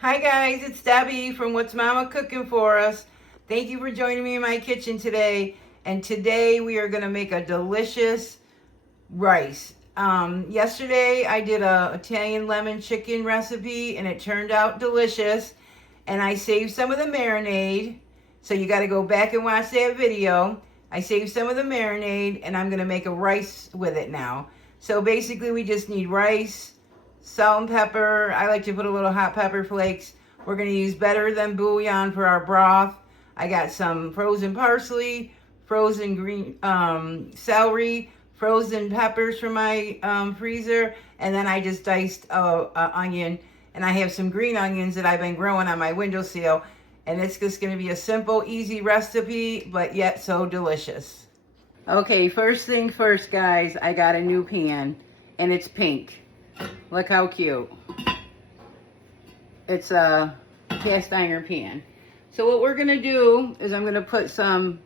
Hi guys, it's Debbie from What's Mama Cooking For Us. Thank you for joining me in my kitchen today. And today we are going to make a delicious rice. Yesterday I did a Italian lemon chicken recipe and it turned out delicious. And I saved some of the marinade. So you got to go back and watch that video. I saved some of the marinade and I'm going to make a rice with it now. So basically we just need rice, salt and pepper. I like to put a little hot pepper flakes. We're going to use better than bouillon for our broth. I got some frozen parsley, frozen green celery, frozen peppers from my freezer, and then I just diced a onion, and I have some green onions that I've been growing on my windowsill, and it's just going to be a simple, easy recipe, but yet so delicious. Okay, first thing first, guys, I got a new pan, and it's pink. Look how cute. It's a cast iron pan. So what we're going to do is I'm going to put some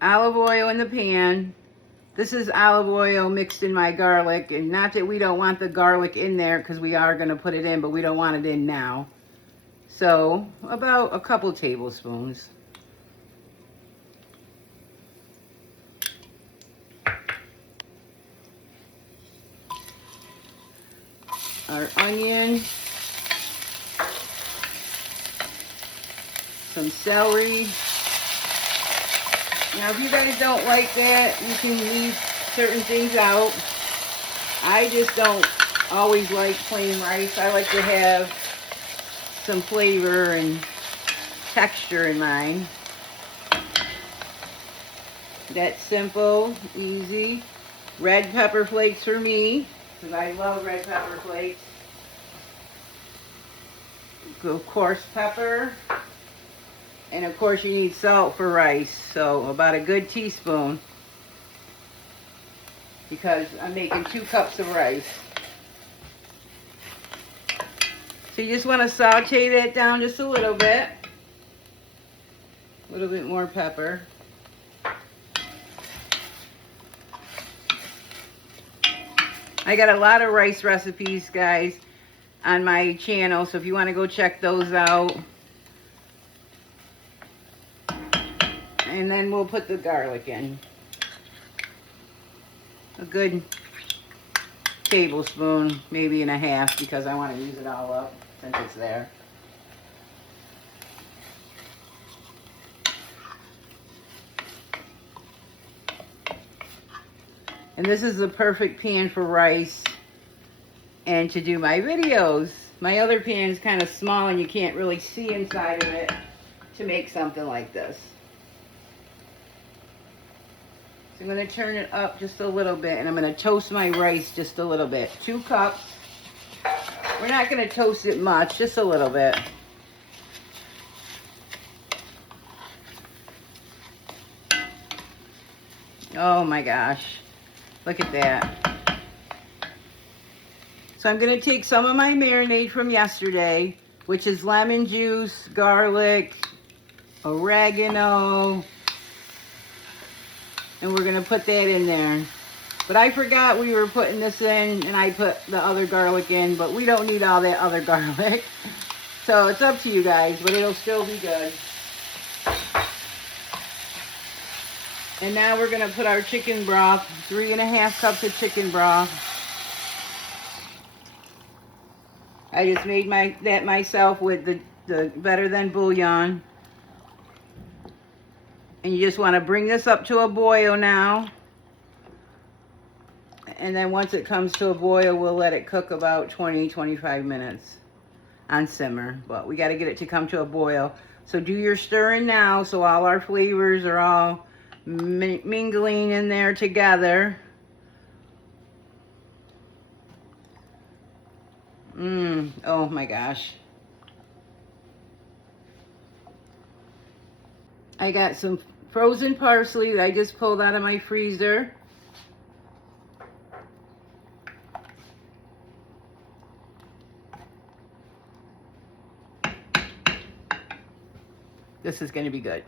olive oil in the pan. This is olive oil mixed in my garlic, and not that we don't want the garlic in there because we are going to put it in, but we don't want it in now. So about a couple tablespoons. Our onion, some celery. Now if you guys don't like that, you can leave certain things out. I just don't always like plain rice. I like to have some flavor and texture in mine. That's simple, easy. Red pepper flakes for me, because I love red pepper flakes. Of course, pepper. And of course you need salt for rice, so about a good teaspoon, because I'm making 2 cups of rice. So you just want to saute that down just a little bit more pepper. I got a lot of rice recipes, guys, on my channel, so if you want to go check those out. And then we'll put the garlic in. A good tablespoon, maybe and a half, because I want to use it all up since it's there. And this is the perfect pan for rice and to do my videos. My other pan is kind of small and you can't really see inside of it to make something like this. So I'm going to turn it up just a little bit, and I'm going to toast my rice just a little bit. 2 cups. We're not going to toast it much, just a little bit. Oh my gosh. Look at that. So I'm going to take some of my marinade from yesterday, which is lemon juice, garlic, oregano, and we're going to put that in there. But I forgot we were putting this in, and I put the other garlic in, but we don't need all that other garlic. So it's up to you guys, but it'll still be good. And now we're going to put our chicken broth, 3½ cups of chicken broth. I just made that myself with the better than bouillon. And you just want to bring this up to a boil now. And then once it comes to a boil, we'll let it cook about 20-25 minutes on simmer. But we got to get it to come to a boil. So do your stirring now so all our flavors are all mingling in there together. Oh my gosh. I got some frozen parsley that I just pulled out of my freezer. This is going to be good.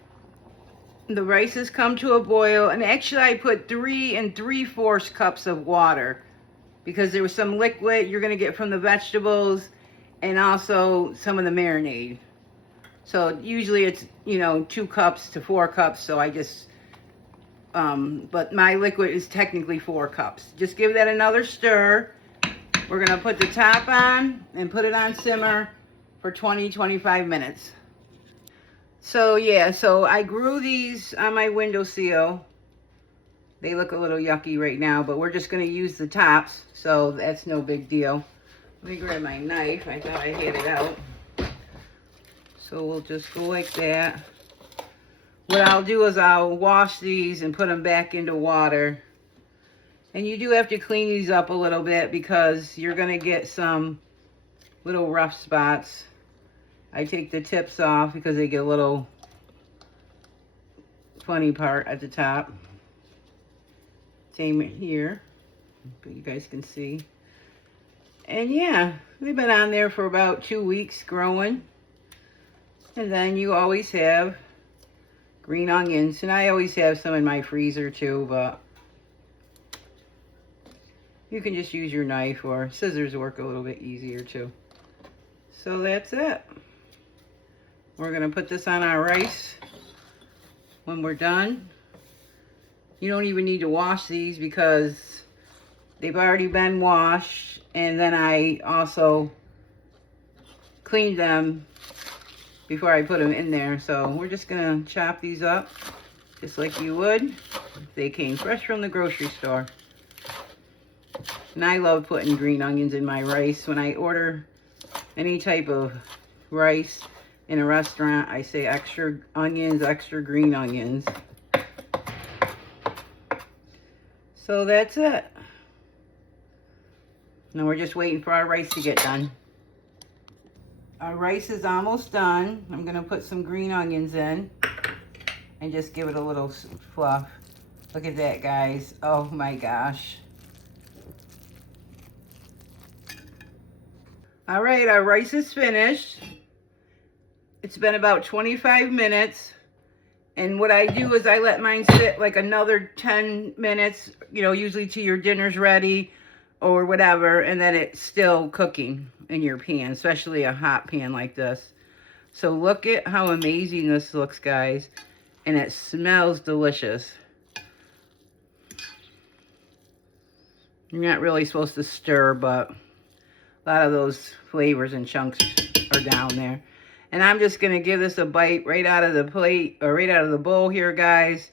The rice has come to a boil, and actually I put 3 3/4 cups of water because there was some liquid you're going to get from the vegetables, and also some of the marinade. So usually it's, 2 cups to 4 cups. So I just, but my liquid is technically 4 cups. Just give that another stir. We're going to put the top on and put it on simmer for 20-25 minutes. So yeah, so I grew these on my windowsill. They look a little yucky right now, but we're just going to use the tops, so that's no big deal. Let me grab my knife. I thought I had it out. So we'll just go like that. What I'll do is I'll wash these and put them back into water. And you do have to clean these up a little bit because you're going to get some little rough spots. I take the tips off because they get a little funny part at the top. Same here, but you guys can see. And yeah, they've been on there for about 2 weeks growing. And then you always have green onions. And I always have some in my freezer too, but you can just use your knife, or scissors work a little bit easier too. So that's it. We're going to put this on our rice when we're done. You don't even need to wash these because they've already been washed. And then I also cleaned them before I put them in there. So we're just going to chop these up just like you would if they came fresh from the grocery store. And I love putting green onions in my rice. When I order any type of rice in a restaurant, I say extra onions, extra green onions. So that's it. Now we're just waiting for our rice to get done. Our rice is almost done. I'm going to put some green onions in and just give it a little fluff. Look at that, guys. Oh my gosh. All right, our rice is finished. It's been about 25 minutes. And what I do is I let mine sit like another 10 minutes, usually till your dinner's ready or whatever. And then it's still cooking in your pan, especially a hot pan like this. So look at how amazing this looks, guys. And it smells delicious. You're not really supposed to stir, but a lot of those flavors and chunks are down there. And I'm just going to give this a bite right out of the plate, or right out of the bowl here, guys,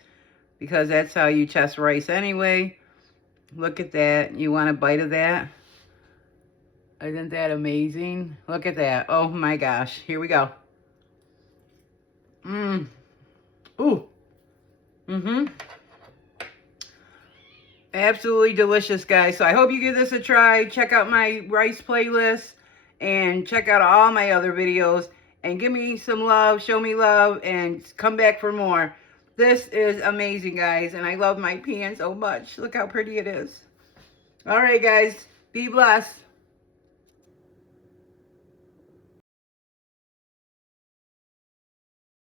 because that's how you test rice anyway. Look at that. You want a bite of that? Isn't that amazing? Look at that. Oh my gosh. Here we go. Ooh. Absolutely delicious, guys. So I hope you give this a try. Check out my rice playlist and check out all my other videos. And give me some love, show me love, and come back for more. This is amazing, guys, and I love my pan so much. Look how pretty it is. All right, guys, be blessed.